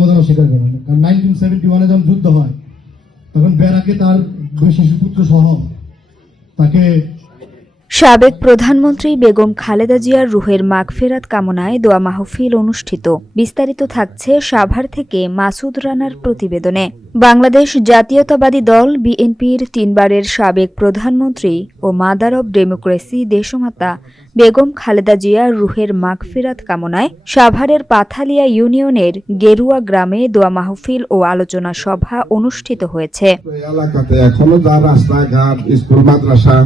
অবদান অস্বীকার করেন। কারণ 1971 যখন যুদ্ধ হয় তখন ব্যারাকে তার দুই শিশুপুত্র সহ তাকে সাবেক প্রধানমন্ত্রী বেগম খালেদা জিয়ার রুহের মাগফিরাত কামনায় দোয়া মাহফিল অনুষ্ঠিত। বিস্তারিত থাকছে সাভার থেকে মাসুদ রানার প্রতিবেদনে। বাংলাদেশ জাতীয়তাবাদী দল বিএনপির 3 বারের সাবেক প্রধানমন্ত্রী ও মাদার অব ডেমোক্রেসি দেশমাতা বেগম খালেদা জিয়ার রুহের মাগফিরাত কামনায় সাভারের পাথালিয়া ইউনিয়নের গেরুয়া গ্রামে দোয়া মাহফিল ও আলোচনা সভা অনুষ্ঠিত হয়েছে। এলাকাতে এখনো যা রাস্তাঘাট, স্কুল, মাদ্রাসা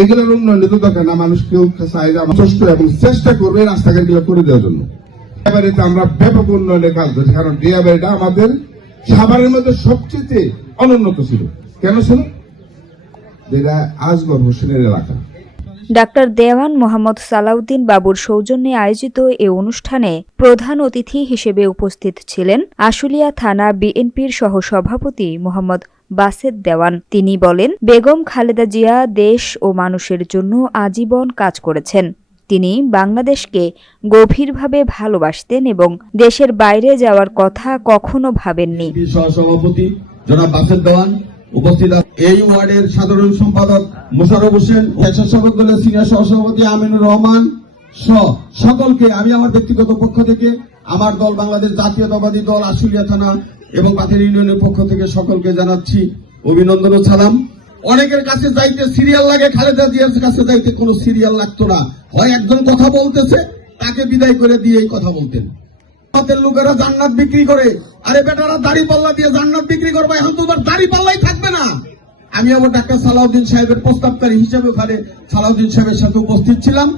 এগুলোর উন্নয়নের দরকার না, মানুষকেও যথেষ্ট এবং চেষ্টা করবে রাস্তাঘাটগুলো করে দেওয়ার জন্য। ডিয়াবাড়িতে আমরা ব্যাপক উন্নয়নের কাজ করছি, কারণ ডিয়াবাড়িটা আমাদের সাভারের মধ্যে সবচেয়ে অনুন্নত ছিল। কেন ছিল? যেটা আজগর হোসেনের এলাকা। ডাক্তার দেওয়ান মোহাম্মদ সালাউদ্দিন বাবুর সৌজন্যে আয়োজিত এ অনুষ্ঠানে প্রধান অতিথি হিসেবে উপস্থিত ছিলেন আশুলিয়া থানা বিএনপির সহসভাপতি মোহাম্মদ বাসেদ দেওয়ান। তিনি বলেন, বেগম খালেদা জিয়া দেশ ও মানুষের জন্য আজীবন কাজ করেছেন। তিনি বাংলাদেশকে গভীরভাবে ভালোবাসতেন এবং দেশের বাইরে যাওয়ার কথা কখনো ভাবেননি। সহসভাপতি জনাব বাসেদ দেওয়ান উপস্থিত, এই ওয়ার্ডের সাধারণ সম্পাদক মোশাররফ হোসেন, স্বেচ্ছাসেবক দলের সিনিয়র সহসভাপতি আমিনুর রহমান সহ সকলকে আমি আমার ব্যক্তিগত পক্ষ থেকে, আমার দল বাংলাদেশ জাতীয়তাবাদী দল আশুলিয়া থানা এবং পাথর ইউনিয়নের পক্ষ থেকে সকলকে জানাচ্ছি অভিনন্দন ও সালাম। অনেকের কাছে যাইতে সিরিয়াল লাগে, খালেদা জিয়ার কাছে যাইতে কোনো সিরিয়াল লাগতো না। হয় একজন কথা বলতেছে, তাকে বিদায় করে দিয়ে এই কথা বলতেন। আমাদের লোকেরা জান্নাত বিক্রি করে, আরে বেটারা দাড়ি পাল্লা দিয়ে জান্নাত বিক্রি করবে, এখন তো দাড়ি পাল্লাই থাকবে না। আমি আবার ডাক্তার সালাউদ্দিন সাহেবের প্রস্তাবকারী হিসেবে ওখানে সালাউদ্দিন সাহেবের সাথে উপস্থিত ছিলাম।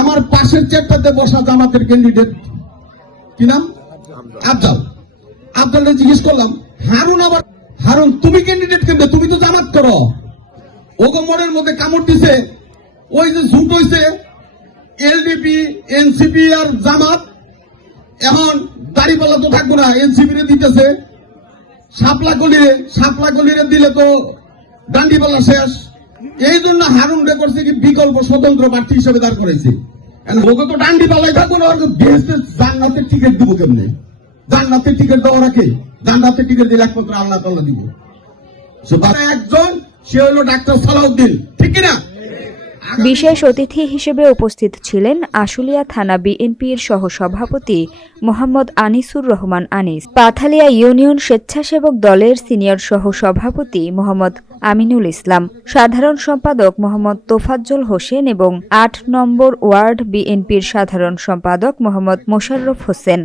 আমার পাশের চেয়ারটাতে বসা জামাতের ক্যান্ডিডেট, কি নাম? আফজাল। আফজালকে জিজ্ঞেস করলাম, হারুন তুমি ক্যান্ডিডেট কেন্দ্রে, তুমি তো জামাত করো। ওগমরের মধ্যে কামড় দিছে, ওই যে ঝুট হয়েছে এলডিপি, এনসিপি আর জামাত, এখন দাড়িপাল্লা তো থাকবো না, এনসিপি রে দিতেছে, শাপলা গলিরে দিলে তো ডান্ডিপাল্লা শেষ। এই জন্য হারুন রে করছে কি বিকল্প স্বতন্ত্র প্রার্থী হিসেবে দাঁড় করেছে। ওকে তো ডান্ডিপাল্লাই থাকবো না, জান্নাতের টিকিট দিব কেমনে? জান্নাতের টিকিট দেওয়া রাখে, জান্নাতের টিকিট দিলে একমাত্র আল্লাহ তাআলা দিব। একজন সে হলো ডাক্তার সালাউদ্দিন, ঠিক কিনা? বিশেষ অতিথি হিসেবে উপস্থিত ছিলেন আশুলিয়া থানা বিএনপির সহসভাপতি মোহাম্মদ আনিসুর রহমান আনিস, পাথালিয়া ইউনিয়ন স্বেচ্ছাসেবক দলের সিনিয়র সহসভাপতি মোহাম্মদ আমিনুল ইসলাম, সাধারণ সম্পাদক মোহাম্মদ তোফাজ্জল হোসেন এবং ৮ নম্বর ওয়ার্ড বিএনপির সাধারণ সম্পাদক মোহাম্মদ মোশাররফ হোসেন।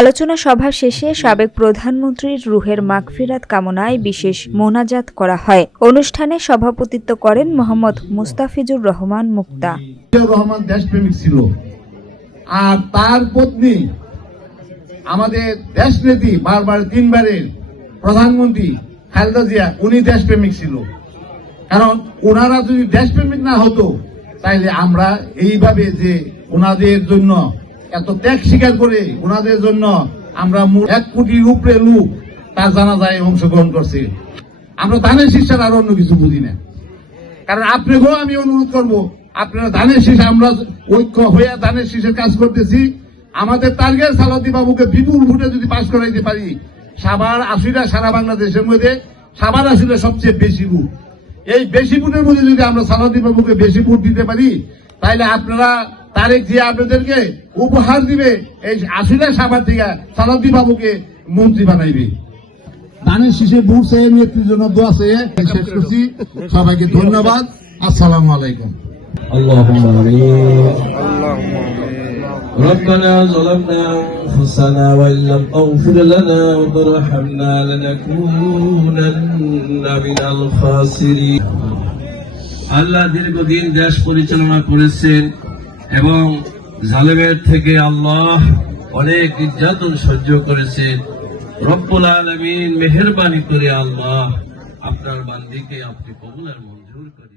আলোচনা সভা শেষে সাবেক প্রধানমন্ত্রীর রুহের মাগফিরাত কামনায় বিশেষ মোনাজাত করা হয়। অনুষ্ঠানে সভাপতিত্ব করেন মোহাম্মদ মুস্তাফিজুর রহমান মুক্তা। রহমান দেশপ্রেমিক ছিল, আর তার পত্নী আমাদের দেশনেত্রী, বারবার 3 বারের প্রধানমন্ত্রী খালেদা জিয়া, উনি দেশপ্রেমিক ছিল। কারণ ওনারা যদি দেশপ্রেমিক না হতো তাইলে আমরা এইভাবে যে ওনাদের জন্য এত ত্যাগ স্বীকার করে ওনাদের জন্য আমরা 1 কোটির উপরে লোক তার জানাজায় অংশগ্রহণ করছে। আমরা ধানের শীষের আর অন্য কিছু বুঝি না। কারণ আপনাকেও আমি অনুরোধ করব, আপনারা ধানের শীষ, আমরা ঐক্য হয়ে ধানের শীষের কাজ করতেছি। আমাদের টার্গেট সালাউদ্দিন বাবুকে বিপুল ভোটে যদি পাস করাইতে পারি, সাভার আশুলিয়া সারা বাংলাদেশের মধ্যে সাভার আশুলিয়া সবচেয়ে বেশি ভোট, এই বেশি ভোটের মধ্যে যদি আমরা সালাউদ্দিন বাবুকে বেশি ভোট দিতে পারি, তাহলে আপনারা তারেক জিয়া আপনাদেরকে উপহার দিবে, এই আশুলিয়া সাভার থেকে সালাউদ্দিন বাবুকে মন্ত্রী বানাইবে। ধানের শীষে ভোট চেয়ে নেত্রীর জন্য দোয়া চেয়ে শেষ করছি। সবাইকে ধন্যবাদ। আসসালামু আলাইকুম। ربنا ظلمنا أنفسنا وإن لم تغفر لنا وترحمنا لنكونن من الخاسرين। আল্লাহ দীর্ঘদিন দেশ পরিচালনা করেছেন এবং জালেমের থেকে আল্লাহ অনেক নির্যাতন সহ্য করেছেন। রব্বুল আলামিন মেহেরবানি করে আল্লাহ আপনার বান্দিকে আপনি কবুল আর মঞ্জুর করেন।